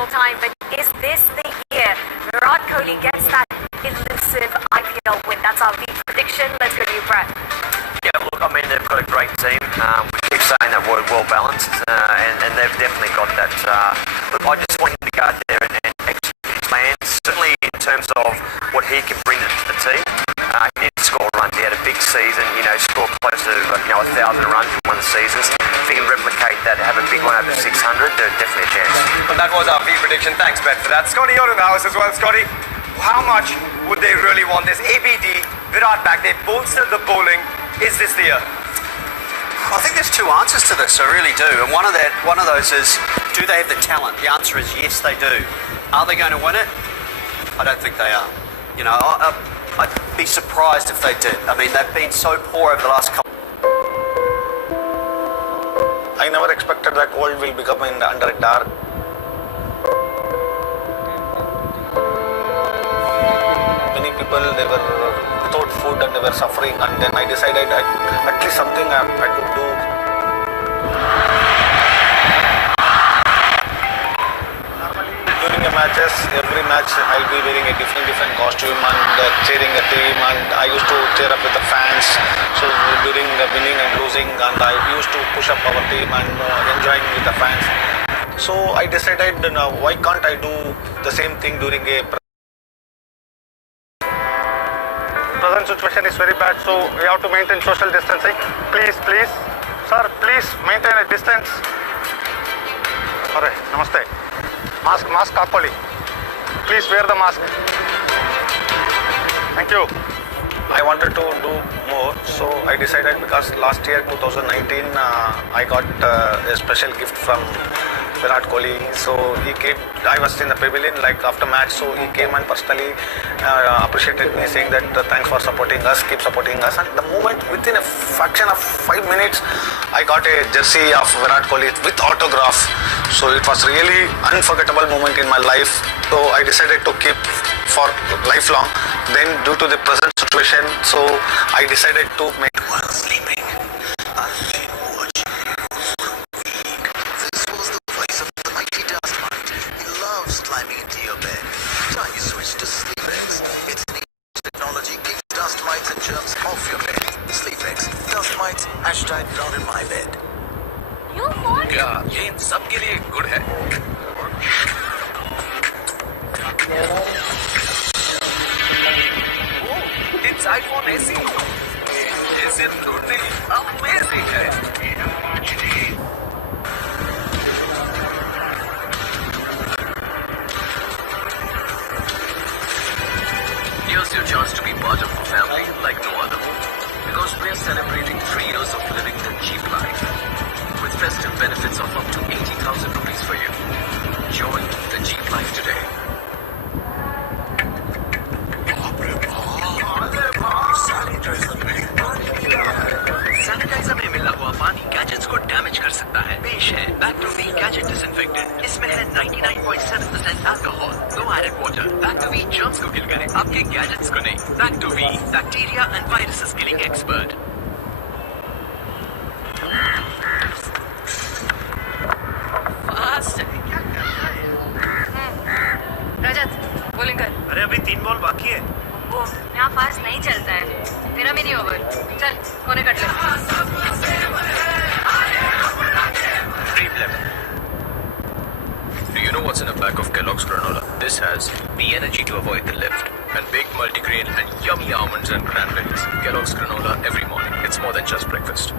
all time, but is this the year Virat Kohli gets that elusive IPL win? That's our big prediction. Let's go to you, Brett. Yeah, look, I mean, they've got a great team. We keep saying that word well balanced, and they've definitely got that. Look, I just want him to go out there and execute his plans, certainly in terms of what he can bring to the team. He did score runs. He had a big season, scored close to 1,000 runs in one of the seasons. If he can replicate that, have a big one over 600, there's definitely a chance. Well, that was our V prediction. Thanks, Brett, for that. Scotty, you're in the house as well. Scotty, how much would they really want this ABD, Virat back? They bolstered the bowling. Is this the year? I think there's two answers to this. I really do. And one of those is, do they have the talent? The answer is yes, they do. Are they going to win it? I don't think they are. I'd be surprised if they did. I mean, they've been so poor over the last couple. I never expected that world will become under a dark. Many people, they were without food and they were suffering, and then I decided at least something I could do. During the matches, every match I'll be wearing a different costume and cheering a team, and I used to cheer up with the fans. So during the winning and losing, and I used to push up our team and enjoying with the fans. So I decided, why can't I do the same thing during a present situation is very bad, so we have to maintain social distancing. Please, sir, please maintain a distance. Alright, namaste. Mask happily. Please wear the mask. Thank you. I wanted to do more, so I decided, because last year 2019 I got a special gift from Virat Kohli. So he came, I was in the pavilion after match, so he came and personally appreciated me, saying that thanks for supporting us, keep supporting us. And the moment, within a fraction of 5 minutes, I got a jersey of Virat Kohli with autograph. So it was really unforgettable moment in my life. So I decided to keep for lifelong. Then due to the present situation, so I decided to make. While sleeping, I've been watching you for a week. This was the voice of the mighty dust mite. He loves climbing into your bed. Now you switch to SleepX. Its new technology kicks dust mites and germs off your bed. SleepX, dust mites, #not in my bed. क्या ये इन सब के लिए good है? It's iPhone AC. ये सिर्फ good नहीं, amazing है. Here's your chance to be part of a family like no other. Because we're celebrating 3 years of living the cheap life. With festive benefits of up to 80,000 rupees for you. Join the cheap life today. Sanitiser में मिला हुआ पानी gadgets को damage कर सकता है. पेश है back to be gadget disinfectant. इसमें है 99.7% alcohol, no added water. Back to be germs को किल करे, आपके गैजेट्स को नहीं. Back to be bacteria and viruses killing expert. Rajat, bowling कर. अरे अभी 3 बॉल बाकी है. वो यहाँ फास्ट नहीं चलता है. तेरा भी नहीं ओवर. चल, कोने कट ले. Do you know what's in the back of Kellogg's granola? This has the energy to avoid the lift and baked multigrain and yummy almonds and cranberries. Kellogg's granola every morning. It's more than just breakfast.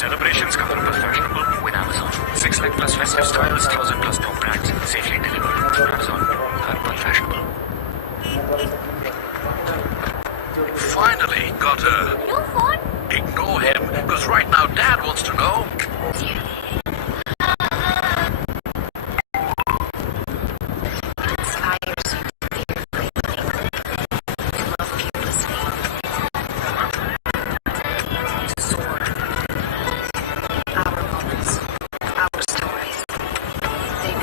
Celebrations का purpose fashionable with Amazon. 6 lakh plus festive styles, 1,000 plus top brands, safely delivered. Amazon, purple fashionable. Finally got a... New phone? Ignore him, because right now Dad wants to know... Our moments, our stories. They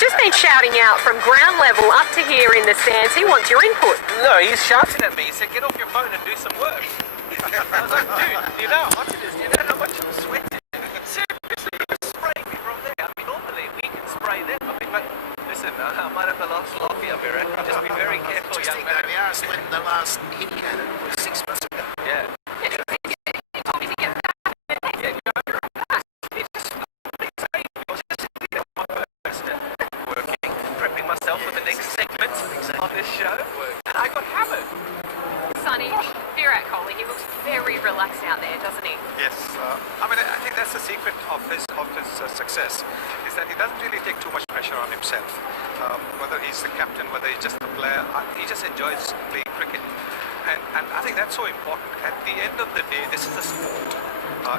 just been shouting out from ground level up to here in the stands. He wants your input. No, he's shouting at me. He said, get off your phone and do some work. I was like, dude, do you know how hot it is? Do you know how much I'm sweating? Seriously, you can spray me from there. I mean, normally we can spray them. I mean, but listen, I might have the last laughy up here. Just be very careful, young man. The RS went the last hit he had 6 months ago. Yeah. Working, prepping myself for the next segment on this show, and I got hammered. Sonny, Virat Kohli, he looks very relaxed out there, doesn't he? Yes, I mean, I think that's the secret of his success, is that he doesn't really take too much pressure on himself. Whether he's the captain, whether he's just a player, he just enjoys playing cricket, and I think that's so important. At the end of the day, this is a sport.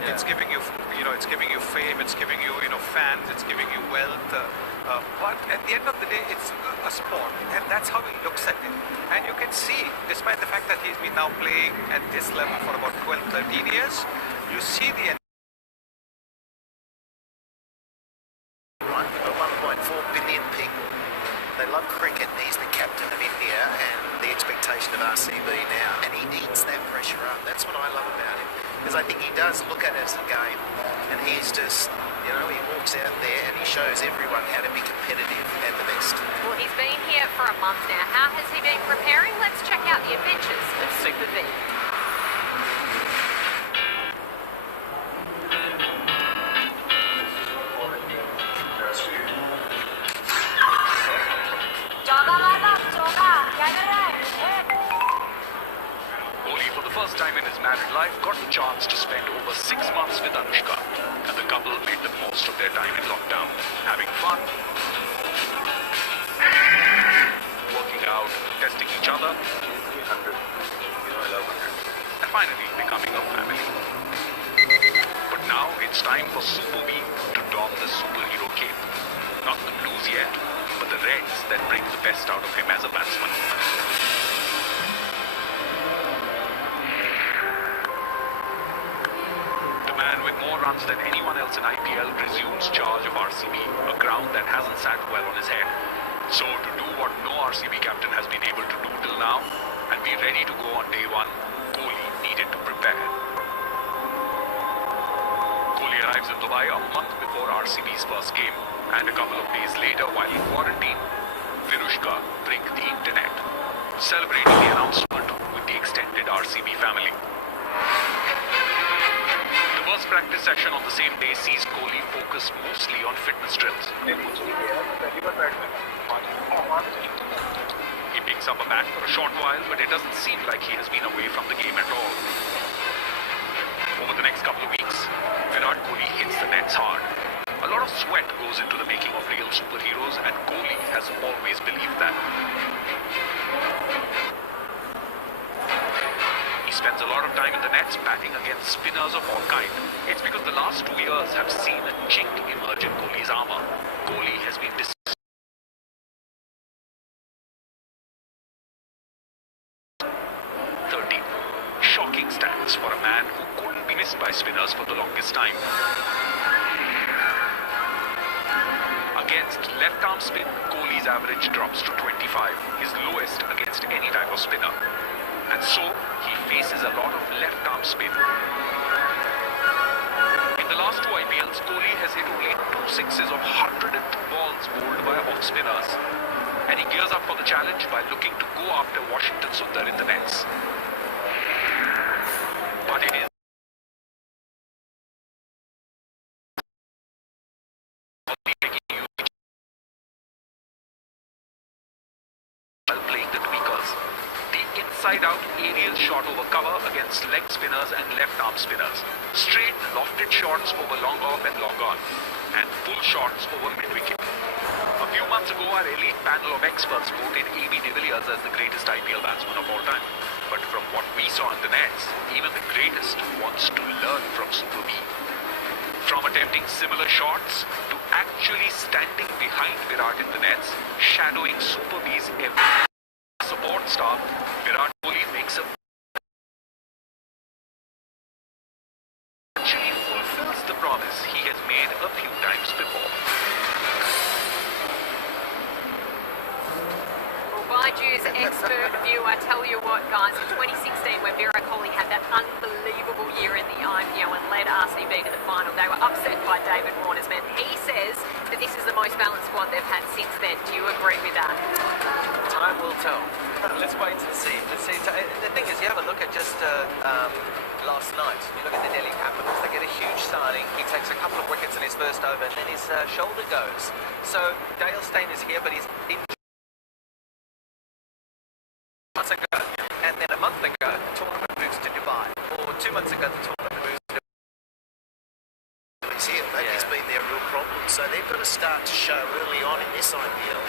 It's giving you, it's giving you fame, it's giving you, fans, it's giving you wealth. But at the end of the day, it's a sport, and that's how he looks at it. And you can see, despite the fact that he's been now playing at this level for about 12, 13 years, you see the 1.4 billion people. They love cricket. He's the captain of India and the expectation of RCB now, and he eats that pressure up. That's what I love about him, because I think he does look at it as a game, and he's just, he walks out there and he shows everyone how to be competitive and the best. Well, he's been here for a month now. How has he been preparing? Let's check out the adventures of Super V. Kohli, for the first time in his married life, got the chance to spend over 6 months with Anushka, and the couple made the most of their time in lockdown, having fun, working out, testing each other, and finally becoming a family. But now it's time for Super V to don the superhero cape. Not the blues yet, but the reds that bring the best out of him as a batsman. The man with more runs than anyone else in IPL resumes charge of RCB, a ground that hasn't sat well on his head. So to do what no RCB captain has been able to do till now, and be ready to go on day one, Kohli needed to prepare. Kohli arrives in Dubai a month before RCB's first game, and a couple of days later, while in quarantine, Virushka break the internet, celebrating the announcement with the extended RCB family. The first practice session on the same day sees Kohli focus mostly on fitness drills. He picks up a bat for a short while, but it doesn't seem like he has been away from the game at all. Over the next couple of weeks, Virat Kohli hits the nets hard. A lot of sweat goes into the making of real superheroes, and Kohli has always believed that. He spends a lot of time in the nets batting against spinners of all kinds. It's because the last 2 years have seen a chink emerge in Kohli's armour. Kohli has been 13. Shocking stats for a man who couldn't be missed by spinners for the longest time. Against left-arm spin, Kohli's average drops to 25, his lowest against any type of spinner. And so, he faces a lot of left-arm spin. In the last 2 IPLs, Kohli has hit only 2 sixes of 102 balls bowled by off-spinners. And he gears up for the challenge by looking to go after Washington Sundar in the nets. But it is playing the tweakers. The inside-out aerial shot over cover against leg spinners and left-arm spinners. Straight lofted shots over long off and long on. And full shots over mid-wicket. A few months ago, our elite panel of experts voted A.B. de Villiers as the greatest IPL batsman of all time. But from what we saw in the nets, even the greatest wants to learn from Super V. From attempting similar shots to actually standing behind Virat in the nets, shadowing Super V's every support staff, Virat Kohli makes a actually fulfills the promise he has made a few times before. my dues expert view, I tell you what, guys, in 2016 when Virat Kohli had that unbelievable year in the IPL and led RCB to the final, they were upset by David Warner's men. He says that this is the most balanced squad they've had since then. Do you agree with that? Time will tell. Let's wait and see. Let's see. The thing is, you have a look at just last night. You look at the Delhi Capitals. They get a huge signing. He takes a couple of wickets in his first over, and then his shoulder goes. So Dale Steyn is here, but he's injured months ago, and then a month ago, the tournament moves to Dubai, or 2 months ago, the tournament moves to Dubai. He's here. Maybe it's been their real problem. So they've got to start to show early on in this IPL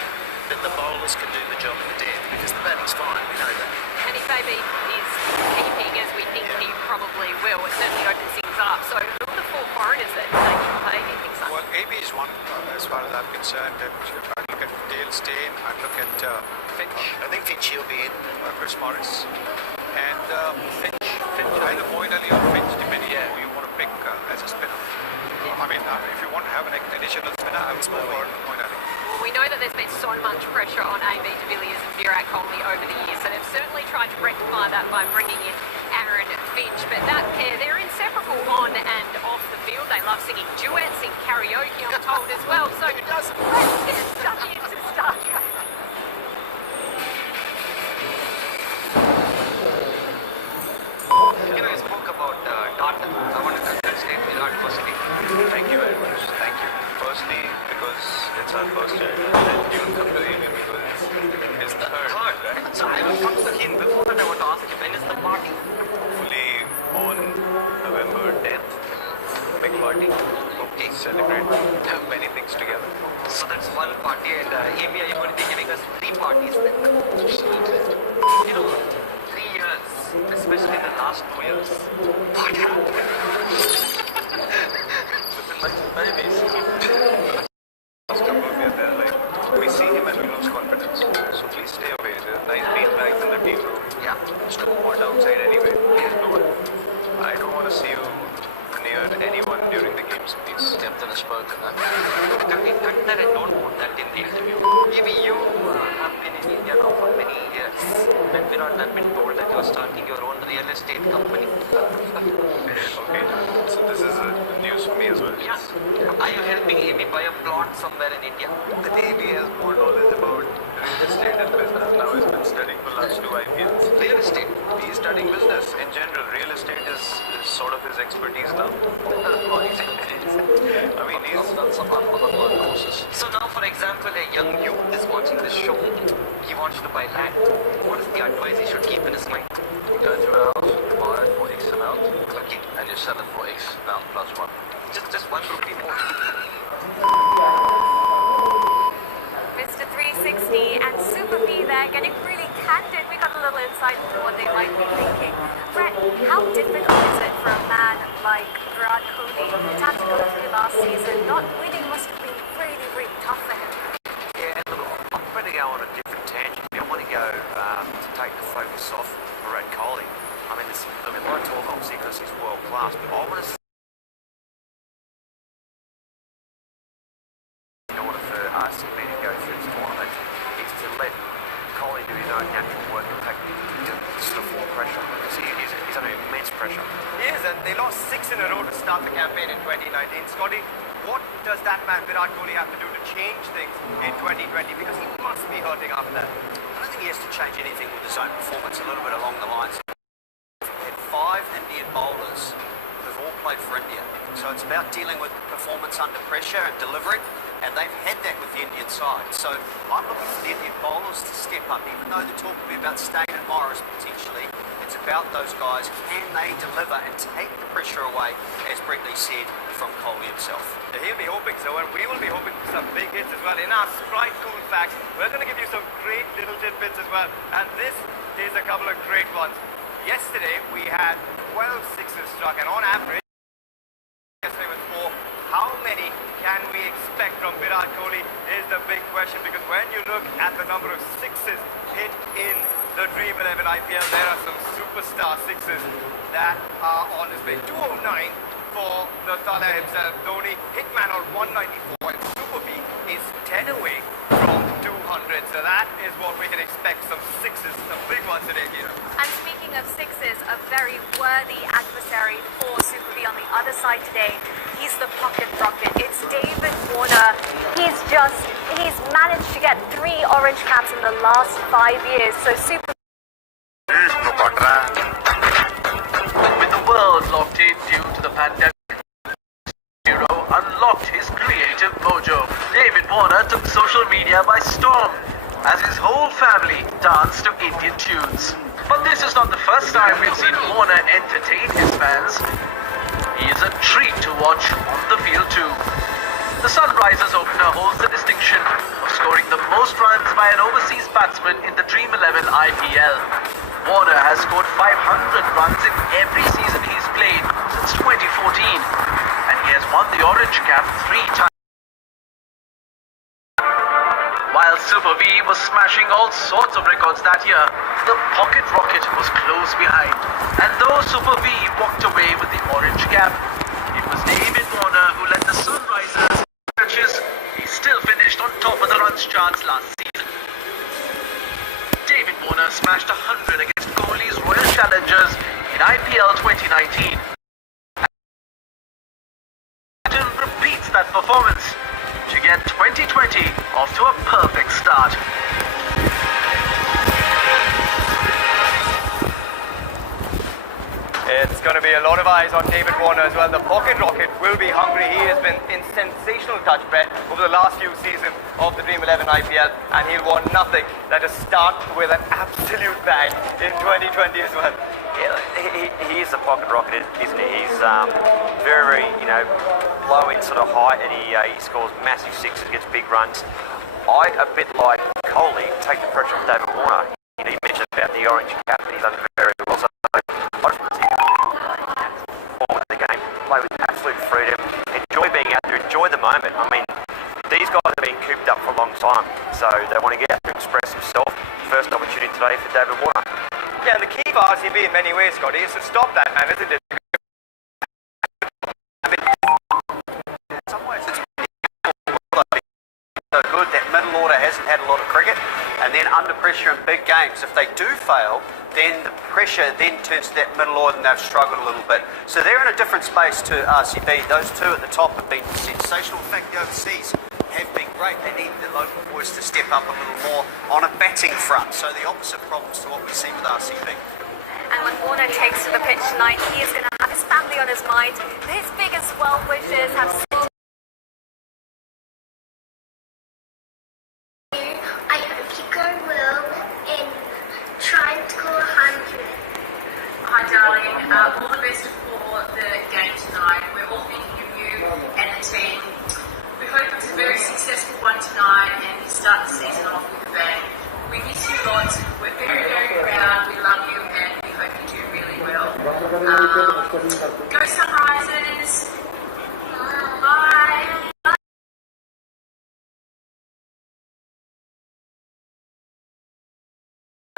that the bowlers can do the job of the dead, because the batting's fine, we know that. And if AB is keeping as we think he probably will, it certainly opens things up. So who are the 4 foreigners that they can play, do you think so? Well, AB is one, as far as I'm concerned. And I look at Dale Steyn, I look at Finch. I think Finch will be in. Chris Morris, and Finch, either Moeen Ali or Finch, depending on who you want to pick as a spinner. I mean, if you want to have an additional spinner, I would go for Moeen Ali. Well, we know that there's been so much pressure on AB de Villiers and Virat Kohli over the years, so they've certainly tried to rectify that by bringing in Aaron Finch. But that pair, they're inseparable on and off the field. They love singing duets, sing karaoke, I'm told, as well. So let's get stuck into Star Trek. You know, you spoke about Tata. I want to congratulate Virat firstly. Thank you very much. Thank you. Firstly, because it's our first child, and you will come to AB because it's the third, right? So I will come to him. Before that, I want to ask you, when is the party? Hopefully on November 10th. Big party. Okay. Celebrate. Have many things together. So that's one party, and AB, are you going to be giving us 3 parties then? You know, 3 years, especially the last 2 years. What happened? Like babies. Last couple of years, they're like, we see him and we lose confidence. So please stay away. There's nice beanbags in the team room. Yeah. Just don't want outside anyway. I don't want to see you near anyone during the games, please. Captain has spoken. We cut that and don't put that in the interview. Maybe you have been in India now for many years. When Virat had been told that you are starting your own real estate company. Okay, so this is news for me as well. Yeah. Are you helping AB buy a plot somewhere in India? The AB has more knowledge about real estate and business. Now he's been studying for last 2 IPLs. Real estate? He's studying business in general. Real estate is sort of his expertise now. I mean, he's done some courses. So now, for example, a young youth is watching this show. He wants to buy land. What is the advice he should keep in his mind? go to a house, buy it for X amount, Okay. and you sell it for X amount plus 1. Just 1 rupee more. Mr. 360 and Super P there getting really candid. We got a little insight into what they might be thinking. Brett, how difficult is it for a man like Virat Kohli to have to go through last season? Not winning must have been really, really tough for him. Yeah, look, I'm going to go on a different tangent. I want to go to take the focus off Virat Kohli. I mean, a lot of talk obviously because he's world class, but I want to in order for RCB to go through this tournament is to let Kohli do his own natural work and take sort of full pressure because he's under immense pressure. He is, and they lost 6 in a row to start the campaign in 2019. Scotty, what does that man Virat Kohli have to do to change things in 2020? Because he must be hurting after that. I don't think he has to change anything with his own performance, a little bit along the lines. He had 5 Indian bowlers who've all played for India. So it's about dealing with performance under pressure and delivering, and they've had that with the Indian side. So I'm looking for the Indian bowlers to step up, even though the talk will be about Steyn and Morris potentially. It's about those guys. Can they deliver and take the pressure away, as Brett Lee said, from Kohli himself? He'll be hoping so, and we will be hoping for some big hits as well. In our Sprite Cool Facts, we're going to give you some great little tidbits as well. And this is a couple of great ones. Yesterday, we had 12 sixes struck, and on average, yesterday was 4. How many can we expect from Virat Kohli is the big question, because when you look at the number of sixes hit in the Dream 11 IPL, there are some superstar sixes that are on display. 209 for the Tala himself, Dhoni, hitman on 194, and Super B is 10 away from 200. So that is what we can expect. Some sixes, some big ones today, Kira. And speaking of sixes, a very worthy adversary for Super V on the other side today. He's the pocket rocket. It's David Warner. He's managed to get 3 orange caps in the last 5 years. So Super With the world locked in due to the pandemic, Hero unlocked his creative mojo. David Warner took social media by storm as his whole family danced to Indian tunes. But this is not the first time we've seen Warner entertain his fans. He is a treat to watch on the field too. The Sunrisers opener holds the distinction of scoring the most runs by an overseas batsman in the Dream 11 IPL. Warner has scored 500 runs in every season he's played since 2014, and he has won the orange cap 3 times. While Super V was smashing all sorts of records that year, the pocket rocket was close behind. And though Super V walked away with the orange cap, it was David Warner who led the Sunrisers matches. He still finished on top of the runs charts last season. David Warner smashed 100 against Kohli's Royal Challengers in IPL 2019. And repeats that performance to get 2020 off to a perfect start. It's going to be a lot of eyes on David Warner as well. The pocket rocket will be hungry. He has been in sensational touch, Brett, over the last few seasons of the Dream 11 IPL, and he'll want nothing than to start with an absolute bang in 2020 as well. Yeah, he is the pocket rocket, isn't he? He's very, low in sort of height, and he scores massive sixes, gets big runs. A bit like Kohli, take the pressure off David Warner. You mentioned about the orange cap, and he's done very well. So I just want to see him the game, play with absolute freedom, enjoy being out there, enjoy the moment. I mean, these guys have been cooped up for a long time, so they want to get out there and express himself. First opportunity today for David Warner. Yeah, and the key for RCB in many ways, Scotty, is to stop that man, isn't it? In some ways, it's so good that middle order hasn't had a lot of cricket, and then under pressure in big games, if they do fail, then the pressure then turns to that middle order and they've struggled a little bit. So they're in a different space to RCB. Those two at the top have been sensational. In fact, the overseas have been great. They need the local boys to step up a little more on a batting front. So the opposite problems to what we see with RCB. And when Warner takes to the pitch tonight, he is going to have his family on his mind. His biggest well wishes have sent. I hope you go well in trying to score 100. Hi darling, all the best for the game tonight. We're all thinking of you and the team. We hope it's a very successful one tonight and you start the season off with a bang. We miss you lots. We're very, very proud. We love you and we hope you do really well. Go Sunrisers. Bye.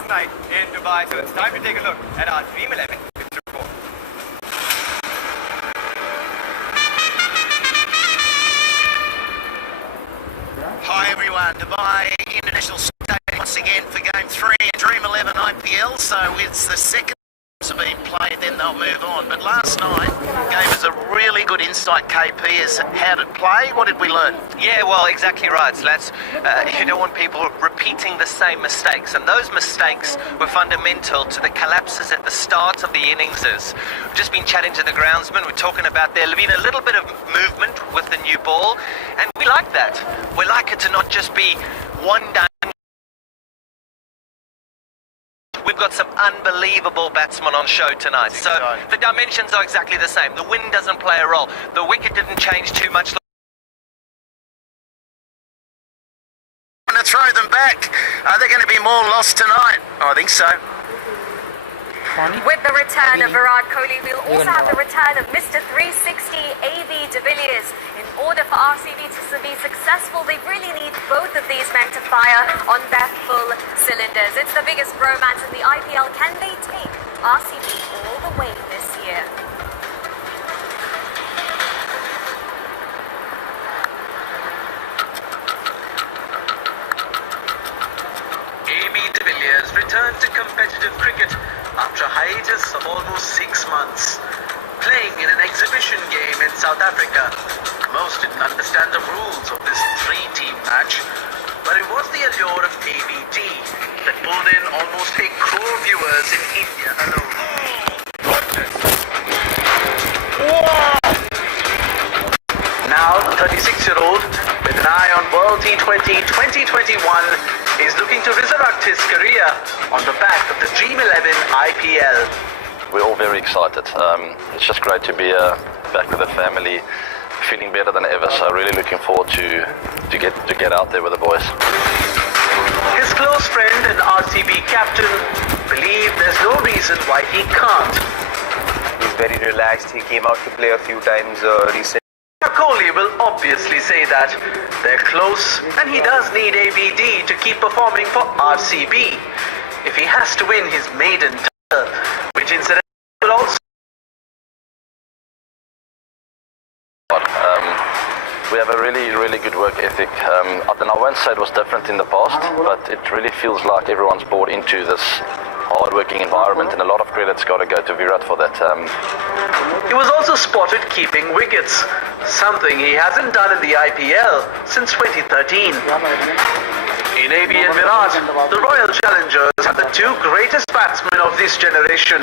Night in Dubai, so it's time to take a look at our Dream 11 pitch report. Hi everyone, Dubai International Stadium once again for Game 3 in Dream 11 IPL, so it's the second have been played, then they'll move on. But last night gave us a really good insight, KP, as how to play. What did we learn? Yeah, well, exactly right, lads. You don't want people repeating the same mistakes, and those mistakes were fundamental to the collapses at the start of the innings. We've just been chatting to the groundsman. We're talking about there's been a little bit of movement with the new ball, and we like that. We like it to not just be one down. We've got some unbelievable batsmen on show tonight. So the dimensions are exactly the same. The wind doesn't play a role. The wicket didn't change too much. Going to throw them back. Are there going to be more lost tonight? I think so. With the return of Virat Kohli, we'll also have the return of Mr. 360 A.V. de Villiers. In order for RCB to be successful, they really need both of these men to fire on their full cylinders. It's the biggest romance in the IPL. Can they take RCB all the way this year? returned to competitive cricket after a hiatus of almost 6 months. Playing in an exhibition game in South Africa, most didn't understand the rules of this 3-team match, but it was the allure of ABD that pulled in almost 1 crore viewers in India alone. Now, the 36-year-old, with an eye on World T20 2021, is looking to resurrect his career on the back of the Dream 11 IPL. We're all very excited. It's just great to be back with the family, feeling better than ever. So really looking forward to get out there with the boys. His close friend and RCB captain believe there's no reason why he can't. He's very relaxed. He came out to play a few times recently. Kohli will obviously say that they're close, and he does need ABD to keep performing for RCB if he has to win his maiden title, which incidentally will also. We have a really good work ethic. I won't say it was different in the past, but it really feels like everyone's bought into this hard-working environment, and a lot of credit's got to go to Virat for that. He was also spotted keeping wickets, something he hasn't done in the IPL since 2013. In AB and Virat, the Royal Challengers are the 2 greatest batsmen of this generation,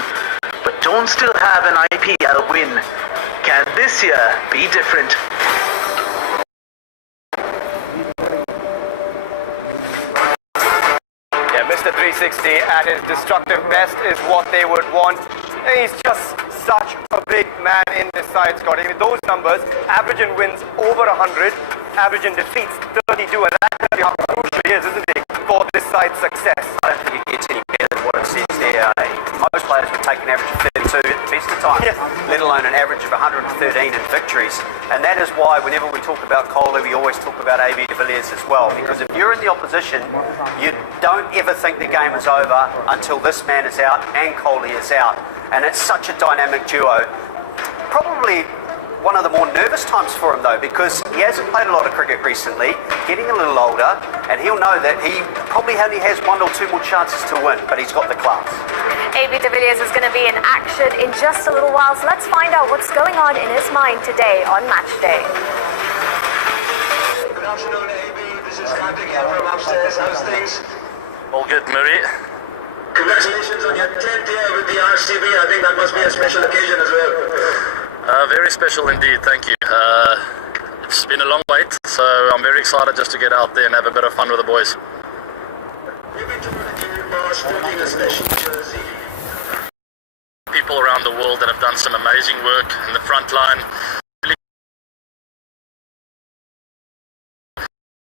but don't still have an IPL win. Can this year be different? Yeah, Mr. 360 at his destructive best is what they would want. He's just such a big man in this side, Scott. I mean, those numbers, average in wins over 100, average in defeats 32, and that tells you how crucial he is, isn't he, for this side's success. I don't think it gets any better than what it says there. Most players would take an average of 32 at the best of times, let alone an average of 113 in victories. And that is why whenever we talk about Kohli, we always talk about AB de Villiers as well. Because if you're in the opposition, you don't ever think the game is over until this man is out and Kohli is out. And it's such a dynamic duo. Probably one of the more nervous times for him though, because he hasn't played a lot of cricket recently, getting a little older, and he'll know that he probably only has 1 or 2 more chances to win, but he's got the class. AB de Villiers is going to be in action in just a little while, so let's find out what's going on in his mind today on match day. Good afternoon, AB. This is Karthik here from upstairs. How's things? All good, Murray. Congratulations on your 10th year with the RCB. I think that must be a special occasion as well. Very special indeed, thank you. It's been a long wait, so I'm very excited just to get out there and have a bit of fun with the boys. You've been to the sporting a special jersey. People around the world that have done some amazing work in the front line.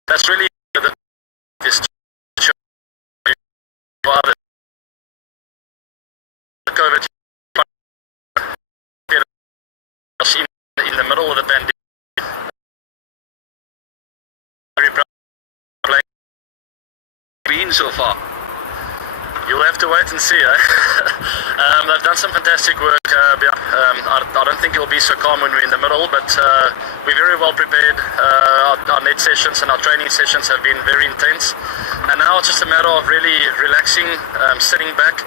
That's really this COVID in the middle of the pandemic. Very proud of playing been so far. You'll have to wait and see. They've done some fantastic work. I don't think it'll be so calm when we're in the middle, but we're very well prepared. Our net sessions and our training sessions have been very intense, and now it's just a matter of really relaxing, sitting back,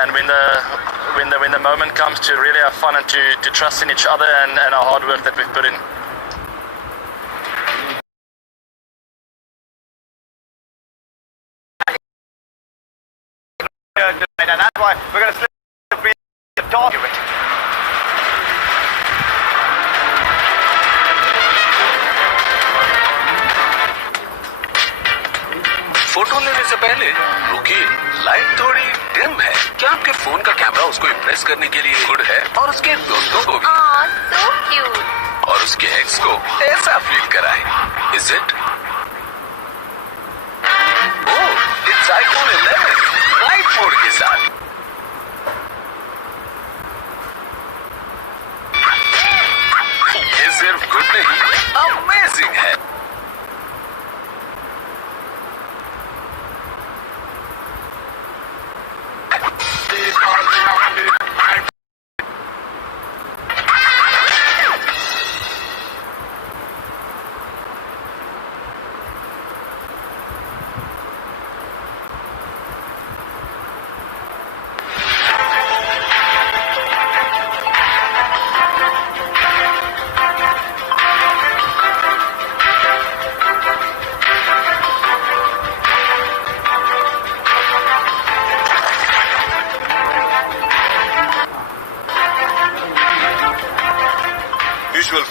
and when the moment comes to really have fun and to trust in each other and our hard work that we've put in. And that's why we're going to slip the top of it. Photo लेने से पहले रुकिए, light थोड़ी dim है। क्या आपके phone का camera उसको इम्प्रेस करने के लिए गुड है और उसके दोस्तों को भी so cute. और उसके एक्स को ऐसा फील कराए? Is it? Oh, it's iPhone 11 right mode के साथ। ये सिर्फ गुड नहीं, अमेजिंग है।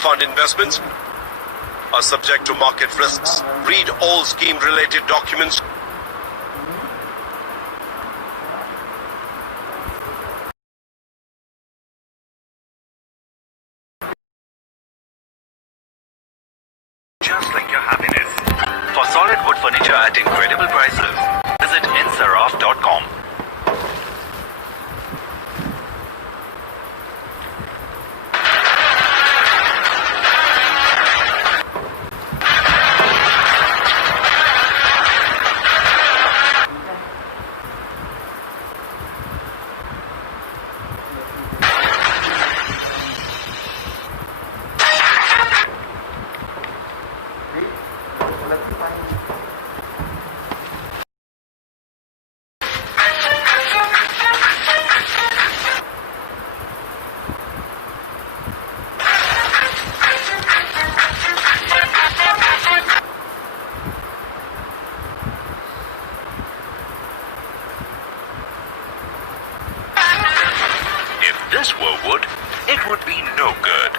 fund investments are subject to market risks. Read all scheme-related documents. Just like your happiness. For solid wood furniture at incredible prices, visit nsaraf.com. If this were wood, it would be no good.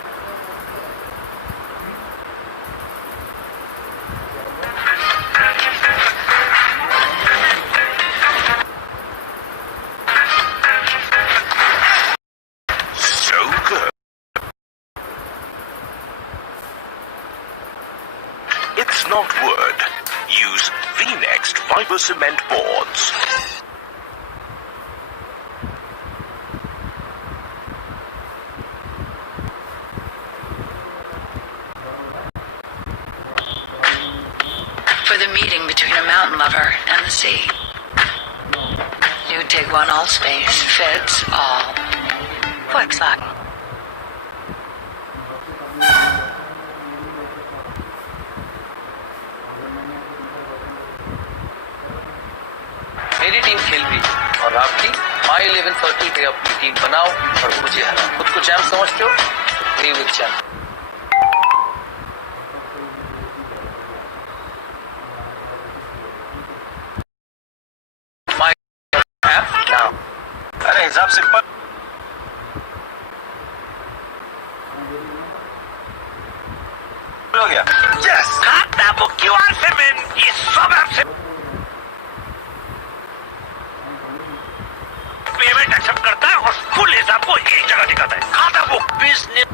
So good. It's not wood. Use V-Next fiber cement boards. For the meeting between a mountain lover and the sea. New Dig One All Space fits all. Volkswagen. मेरी team खेल रही है और आपकी माई 11 circle पे अपनी team बनाओ और मुझे हराओ। खुद को चैंप समझते हो? We will champ. अरे हिसाब सिंपल हो गया। यस, खाता वो क्यूआर से मैन ये सब आपसे पेमेंट एक्सेप्ट करता है और फुल हिसाब को एक जगह दिखाता है। खाता वो बिजनेस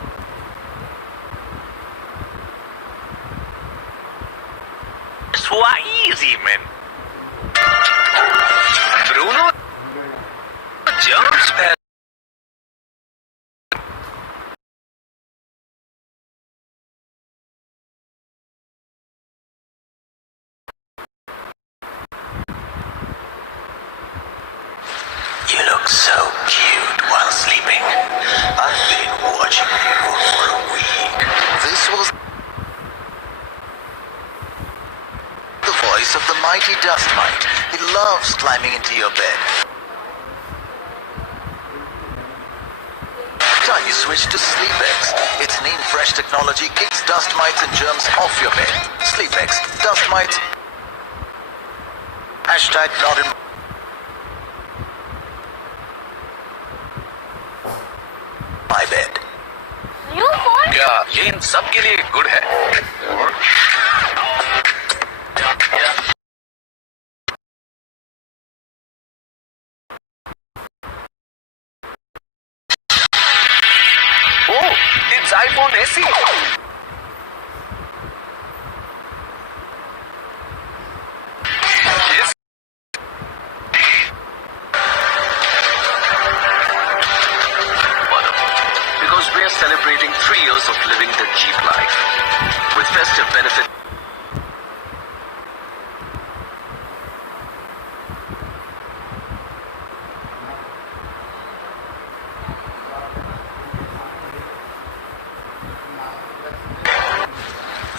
हुआ इजी मैन। ब्रूनो जम्प्स है। You look so cute while sleeping. I've been watching you for a week. This was the voice of the mighty dust mite. He loves climbing into your bed. Time you switch to SleepX. Its neat fresh technology kicks dust mites and germs off your bed. SleepX. Dust mites. Hashtag not in my bed. क्या ये इन सब के लिए good है? Oh, it's iPhone SE. Yes. Because we are celebrating 3 years of living the Jeep life with festive benefits.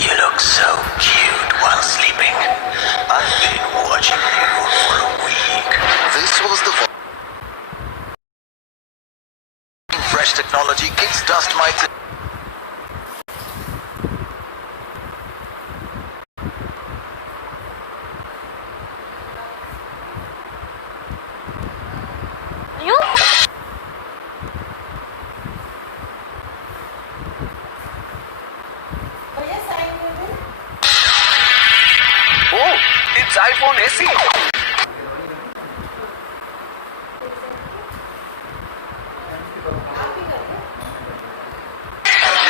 You look so cute while sleeping. I've been watching you for a week. This was the fresh technology kicks dust mites. Phone ऐसी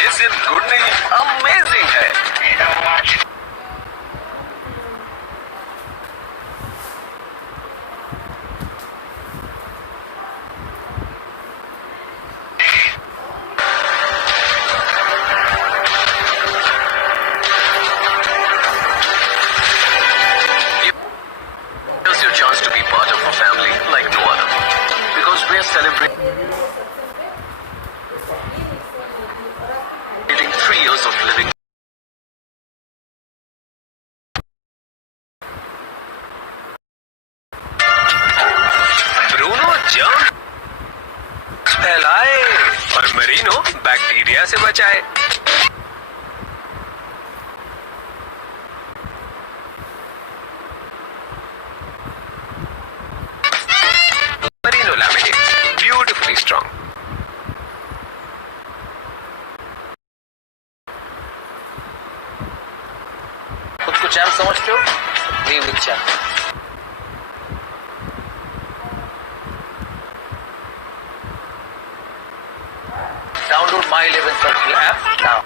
ये सिर्फ good नहीं amazing है gives you a chance to be part of a family like no other because we are celebrating 3 years of living. Bruno germ फैलाए और Merino bacteria से बचाए Merino laminate beautifully strong खुद को चैंप समझते हो we will champ Download My 1130 app now.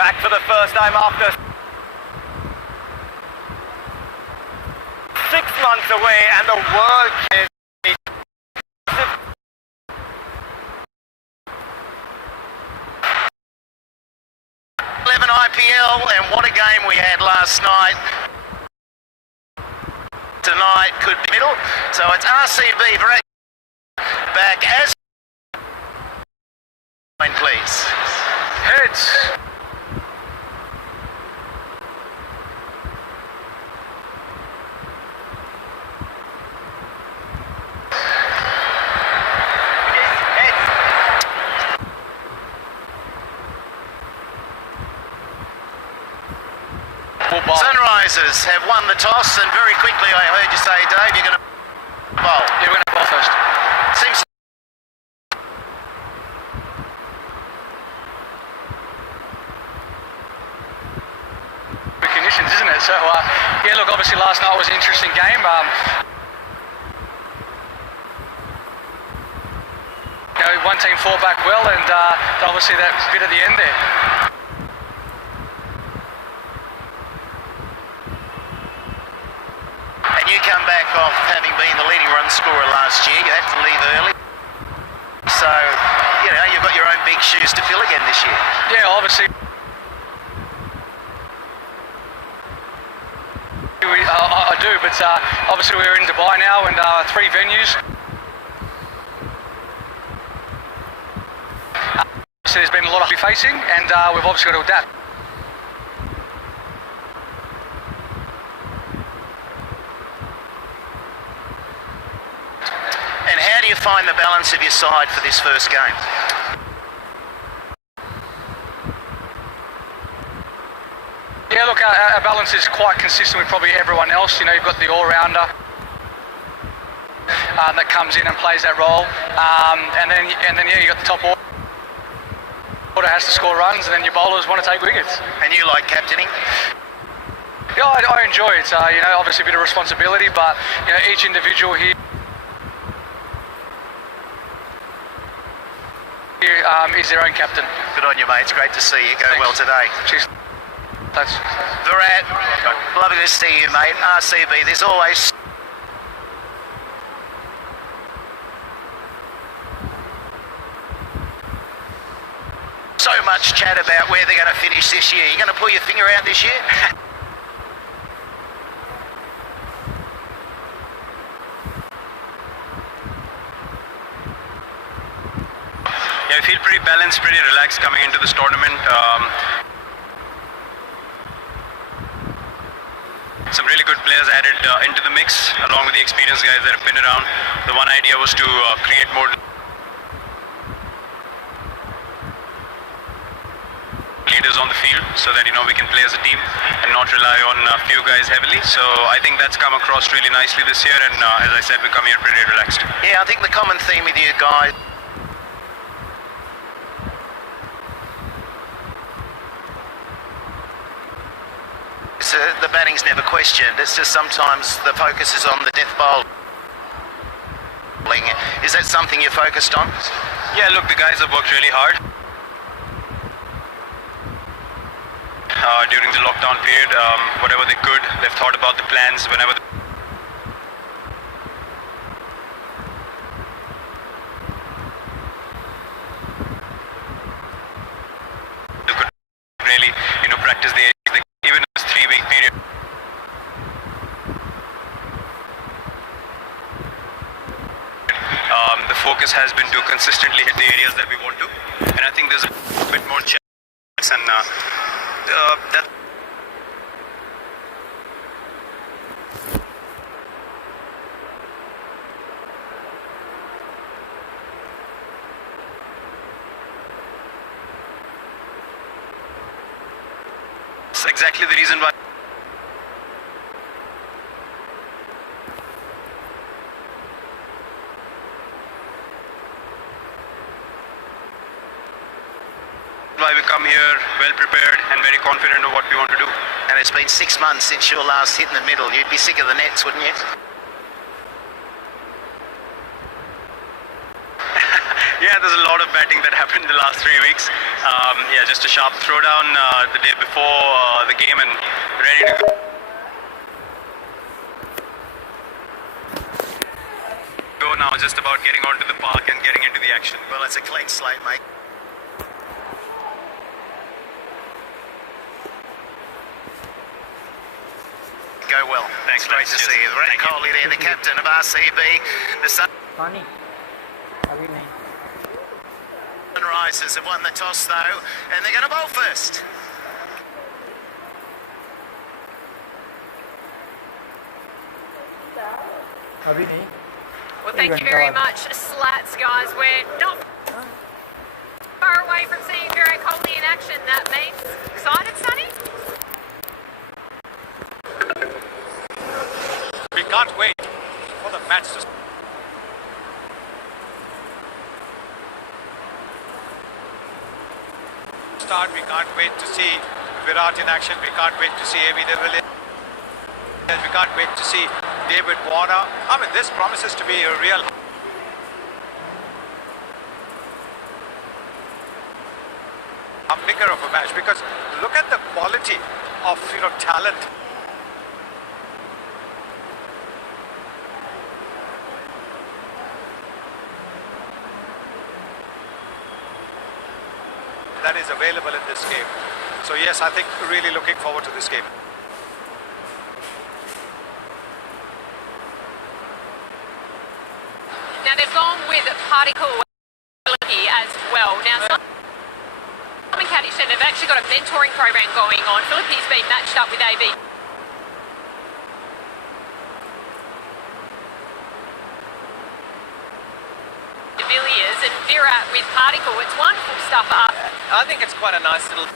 Back for the first time after 6 months away, and the world is IPL, and what a game we had last night. Tonight could be middle, so it's RCB back as please. Heads. Sunrisers have won the toss, and very quickly I heard you say, Dave, you're going to bowl. You're going to bowl first. Seems conditions, isn't it? So, yeah, look, obviously last night was an interesting game. You know, one team fought back well, and obviously that bit at the end there. And you come back off having been the leading run scorer last year. You had to leave early. So, you know, you've got your own big shoes to fill again this year. Yeah, obviously. I do, but obviously we're in Dubai now, and 3 venues. So there's been a lot of facing, and we've obviously got to adapt. And how do you find the balance of your side for this first game? Yeah, look, our balance is quite consistent with probably everyone else. You know, you've got the all-rounder that comes in and plays that role, and then yeah, you got the top order has to score runs, and then your bowlers want to take wickets. And you like captaining? Yeah, I enjoy it. You know, obviously a bit of responsibility, but you know, each individual here is their own captain. Good on you, mate. It's great to see you. Go well today. Cheers. Thanks. Virat, lovely to see you, mate. RCB, there's always so much chat about where they're going to finish this year. You're going to pull your finger out this year? I feel pretty balanced, pretty relaxed coming into this tournament. Some really good players added into the mix, along with the experienced guys that have been around. The one idea was to create more leaders on the field, so that we can play as a team and not rely on a few guys heavily. So I think that's come across really nicely this year, and as I said, we come here pretty relaxed. Yeah, I think the common theme with you guys is the batting's never questioned. It's just sometimes the focus is on the death bowling. Is that something you're focused on? Yeah, look, the guys have worked really hard during the lockdown period. Whatever they could, they've thought about the plans whenever they could really, practice even in this 3-week period. The focus has been to consistently hit the areas that we want to, and I think there's a bit more checks and that. That's exactly the reason why. Why we come here well prepared and very confident of what we want to do. And it's been 6 months since your last hit in the middle. You'd be sick of the nets, wouldn't you? Yeah, there's a lot of batting that happened in the last 3 weeks. Yeah, just a sharp throwdown the day before the game and ready to go now. Just about getting onto the park and getting into the action. Well, it's a clean slate, mate. Go well. Thanks, great to see you. Virat Kohli there, the captain of RCB. The Sunrisers have won the toss though, and they're going to bowl first. Well, thank you very much, Slats, guys. We're not far away from seeing Virat Kohli in action. That means excited, Sonny? We can't wait for the match to start. We can't wait to see Virat in action. We can't wait to see AB de Villiers. We can't wait to see David Warner. I mean, this promises to be a real bigger of a match, because look at the quality of talent. That is available in this game. So yes, I think really looking forward to this game. Now they've gone with particle as well. Now Simon Kaddish said they've actually got a mentoring program going on. Philippi's been matched up with AB de Villiers and Virat with particle. It's wonderful stuff. I think it's quite a nice little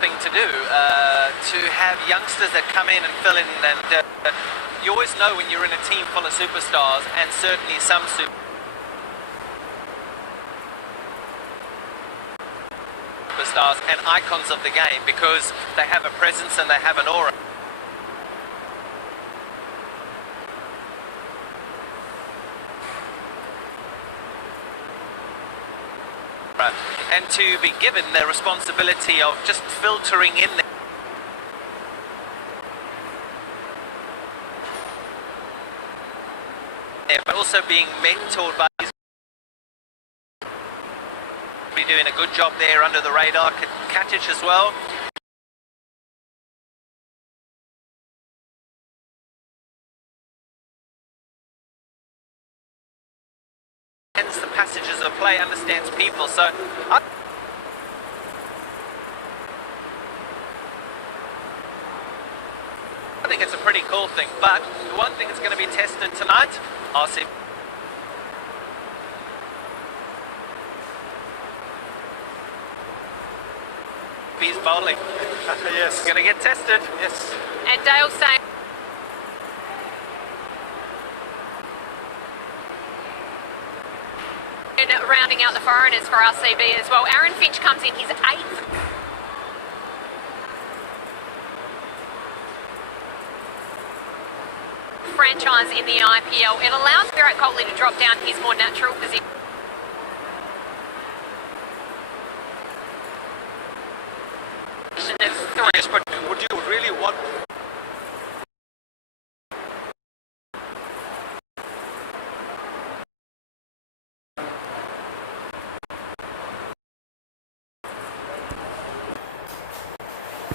thing to do, to have youngsters that come in and fill in, and you always know when you're in a team full of superstars, and certainly some superstars and icons of the game, because they have a presence and they have an aura. And to be given the responsibility of just filtering in there, but also being mentored by doing a good job there under the radar. Katic as well. So I think it's a pretty cool thing. But the one thing that's going to be tested tonight, RCB. He's bowling. Yes. Going to get tested. Yes. And Dale saying. Rounding out the foreigners for RCB as well. Aaron Finch comes in, his 8th. Franchise in the IPL. It allows Virat Kohli to drop down his more natural position. Yes, but would you really want